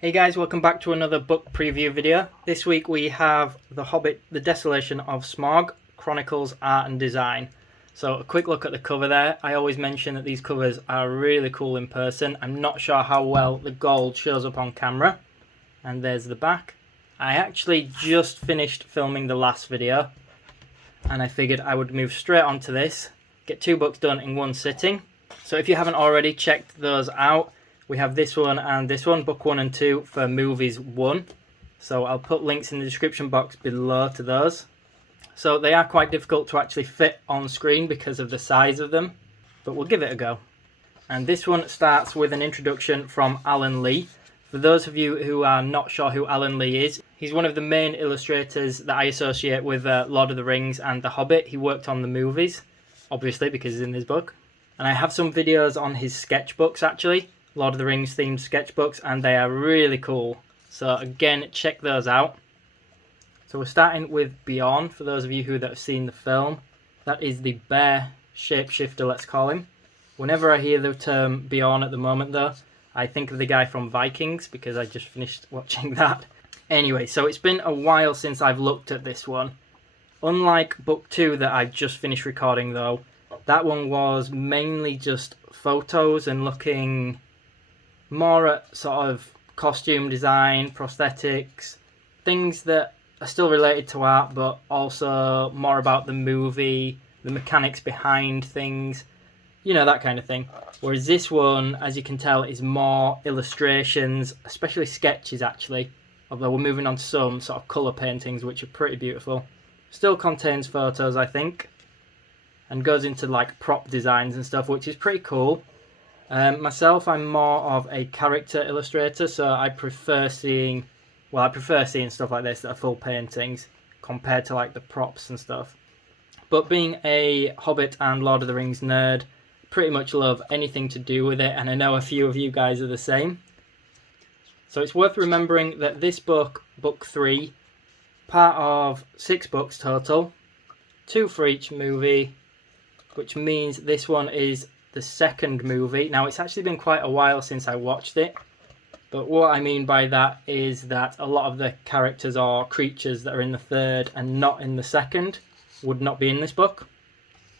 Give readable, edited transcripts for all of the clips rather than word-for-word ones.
Hey guys, welcome back to another book preview video. This week we have The Hobbit, The Desolation of Smaug, Chronicles Art and Design. So a quick look at the cover there. I always mention that these covers are really cool in person. I'm not sure how well the gold shows up on camera. And there's the back. I actually just finished filming the last video and I figured I would move straight onto this, get two books done in one sitting. So if you haven't already checked those out, we have this one and this one, book 1 and 2 for movies 1. So I'll put links in the description box below to those. So they are quite difficult to actually fit on screen because of the size of them, but we'll give it a go. And this one starts with an introduction from Alan Lee. For those of you who are not sure who Alan Lee is, he's one of the main illustrators that I associate with Lord of the Rings and The Hobbit. He worked on the movies, obviously because he's in this book. And I have some videos on his sketchbooks actually. Lord of the Rings themed sketchbooks, and they are really cool. So again, check those out. So we're starting with Bjorn, for those of you who have seen the film. That is the bear shapeshifter, let's call him. Whenever I hear the term Bjorn at the moment though, I think of the guy from Vikings because I just finished watching that. Anyway, so it's been a while since I've looked at this one. Unlike book 2 that I've just finished recording though, that one was mainly just photos and looking more at sort of costume design, prosthetics, things that are still related to art but also more about the movie, the mechanics behind things, you know, that kind of thing. Whereas this one, as you can tell, is more illustrations, especially sketches actually, although we're moving on to some sort of colour paintings which are pretty beautiful. Still contains photos I think, and goes into like prop designs and stuff, which is pretty cool. Myself, I'm more of a character illustrator, so I prefer seeing stuff like this that are full paintings compared to like the props and stuff. But being a Hobbit and Lord of the Rings nerd, pretty much love anything to do with it, and I know a few of you guys are the same. So it's worth remembering that this book, book 3, part of 6 books total, 2 for each movie, which means this one is the second movie. Now it's actually been quite a while since I watched it, but what I mean by that is that a lot of the characters or creatures that are in the third and not in the second would not be in this book.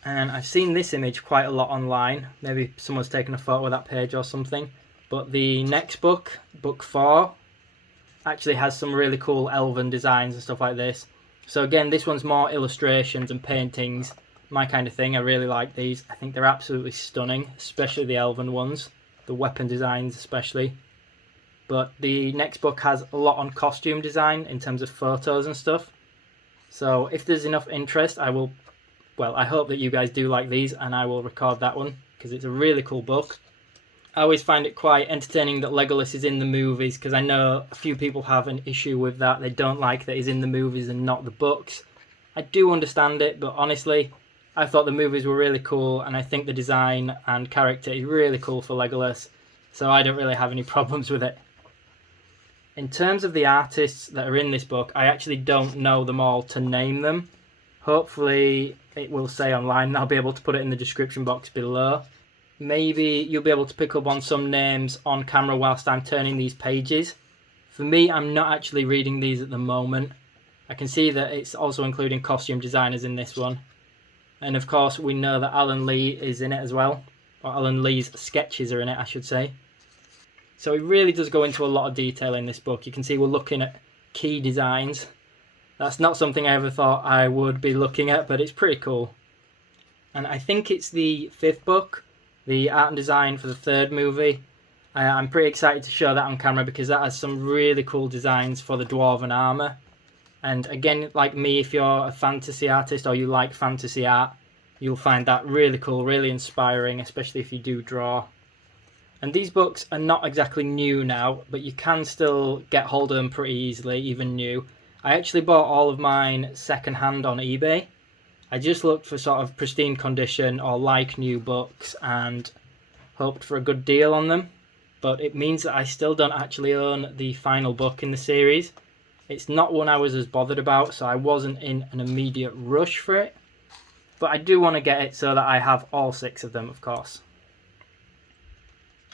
And I've seen this image quite a lot online, maybe someone's taken a photo of that page or something, but the next book, book 4, actually has some really cool elven designs and stuff like this. So again, this one's more illustrations and paintings, my kind of thing. I really like these. I think they're absolutely stunning, especially the elven ones, the weapon designs especially. But the next book has a lot on costume design in terms of photos and stuff. So if there's enough interest, I hope that you guys do like these and I will record that one because it's a really cool book. I always find it quite entertaining that Legolas is in the movies because I know a few people have an issue with that. They don't like that he's in the movies and not the books. I do understand it, but honestly, I thought the movies were really cool and I think the design and character is really cool for Legolas, so I don't really have any problems with it. In terms of the artists that are in this book, I actually don't know them all to name them. Hopefully it will say online and I'll be able to put it in the description box below. Maybe you'll be able to pick up on some names on camera whilst I'm turning these pages. For me, I'm not actually reading these at the moment. I can see that it's also including costume designers in this one. And of course, we know that Alan Lee is in it as well. Or Alan Lee's sketches are in it, I should say. So it really does go into a lot of detail in this book. You can see we're looking at key designs. That's not something I ever thought I would be looking at, but it's pretty cool. And I think it's the 5th book, the art and design for the 3rd movie. I'm pretty excited to show that on camera because that has some really cool designs for the dwarven armour. And again, like me, if you're a fantasy artist or you like fantasy art, you'll find that really cool, really inspiring, especially if you do draw. And these books are not exactly new now, but you can still get hold of them pretty easily, even new. I actually bought all of mine second-hand on eBay. I just looked for sort of pristine condition or like new books and hoped for a good deal on them. But it means that I still don't actually own the final book in the series. It's not one I was as bothered about, so I wasn't in an immediate rush for it. But I do want to get it so that I have all 6 of them, of course.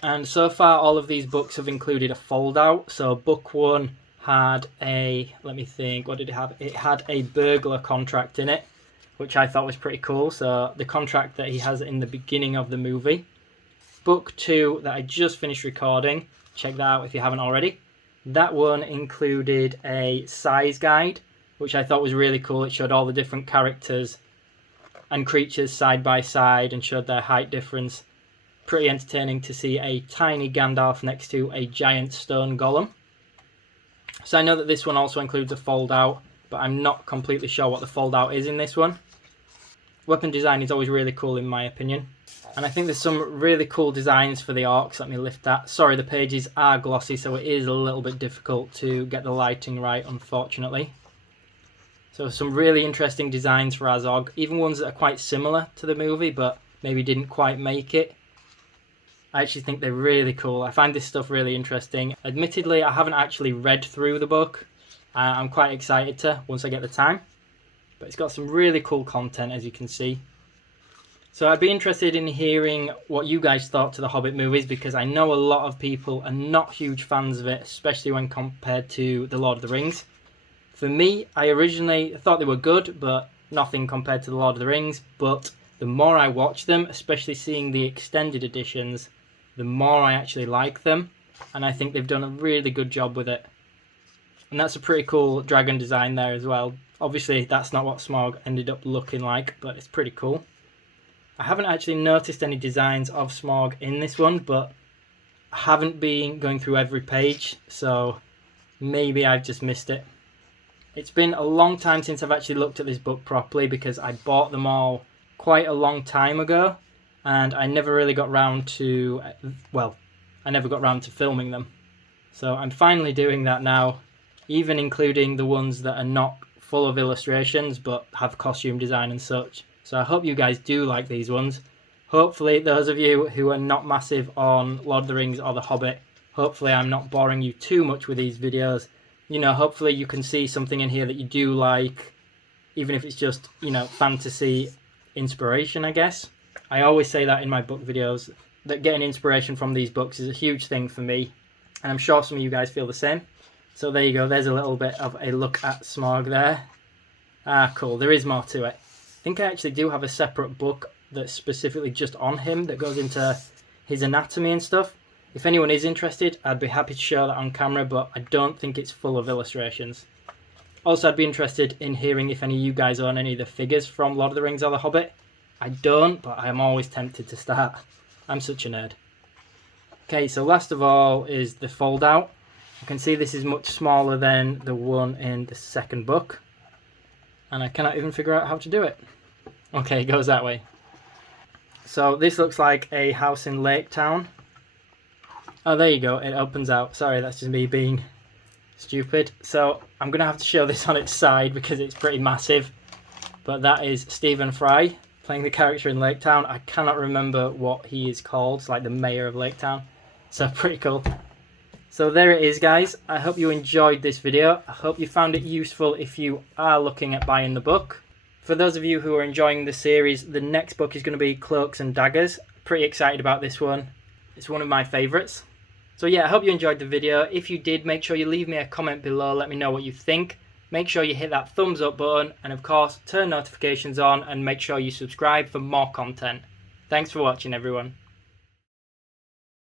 And so far all of these books have included a fold out. So book 1 had a, let me think, what did it have? It had a burglar contract in it, which I thought was pretty cool. So the contract that he has in the beginning of the movie. Book 2 that I just finished recording, check that out if you haven't already. That one included a size guide, which I thought was really cool. It showed all the different characters and creatures side by side and showed their height difference. Pretty entertaining to see a tiny Gandalf next to a giant stone golem. So I know that this one also includes a fold out, but I'm not completely sure what the fold out is in this one. Weapon design is always really cool in my opinion. And I think there's some really cool designs for the orcs. Let me lift that. Sorry, the pages are glossy, so it is a little bit difficult to get the lighting right, unfortunately. So some really interesting designs for Azog, even ones that are quite similar to the movie, but maybe didn't quite make it. I actually think they're really cool. I find this stuff really interesting. Admittedly, I haven't actually read through the book. I'm quite excited to once I get the time. But it's got some really cool content, as you can see. So I'd be interested in hearing what you guys thought to the Hobbit movies, because I know a lot of people are not huge fans of it, especially when compared to The Lord of the Rings. For me, I originally thought they were good, but nothing compared to The Lord of the Rings. But the more I watch them, especially seeing the extended editions, the more I actually like them, and I think they've done a really good job with it. And that's a pretty cool dragon design there as well. Obviously that's not what Smaug ended up looking like, but it's pretty cool. I haven't actually noticed any designs of Smaug in this one, but I haven't been going through every page, so maybe I've just missed it. It's been a long time since I've actually looked at this book properly, because I bought them all quite a long time ago. And I never really got round to, well, I never got round to filming them. So I'm finally doing that now, even including the ones that are not full of illustrations but have costume design and such. So I hope you guys do like these ones. Hopefully those of you who are not massive on Lord of the Rings or The Hobbit, hopefully I'm not boring you too much with these videos. You know, hopefully you can see something in here that you do like, even if it's just, you know, fantasy inspiration, I guess. I always say that in my book videos, that getting inspiration from these books is a huge thing for me, and I'm sure some of you guys feel the same. So there you go, there's a little bit of a look at Smaug there. Ah, cool, there is more to it. I think I actually do have a separate book that's specifically just on him, that goes into his anatomy and stuff. If anyone is interested, I'd be happy to show that on camera, but I don't think it's full of illustrations. Also, I'd be interested in hearing if any of you guys own any of the figures from Lord of the Rings or The Hobbit. I don't, but I'm always tempted to start. I'm such a nerd. Okay, so last of all is the fold out. You can see this is much smaller than the one in the second book. And I cannot even figure out how to do it. Okay, it goes that way. So this looks like a house in Lake Town. Oh, there you go, it opens out. Sorry, that's just me being stupid. So I'm going to have to show this on its side because it's pretty massive. But that is Stephen Fry, playing the character in Lake Town. I cannot remember what he is called. It's like the mayor of Lake Town. So pretty cool. So there it is, guys. I hope you enjoyed this video. I hope you found it useful if you are looking at buying the book. For those of you who are enjoying the series, the next book is going to be Cloaks and Daggers. Pretty excited about this one. It's one of my favourites. So yeah, I hope you enjoyed the video. If you did, make sure you leave me a comment below. Let me know what you think. Make sure you hit that thumbs up button, and of course turn notifications on, and make sure you subscribe for more content. Thanks for watching, everyone.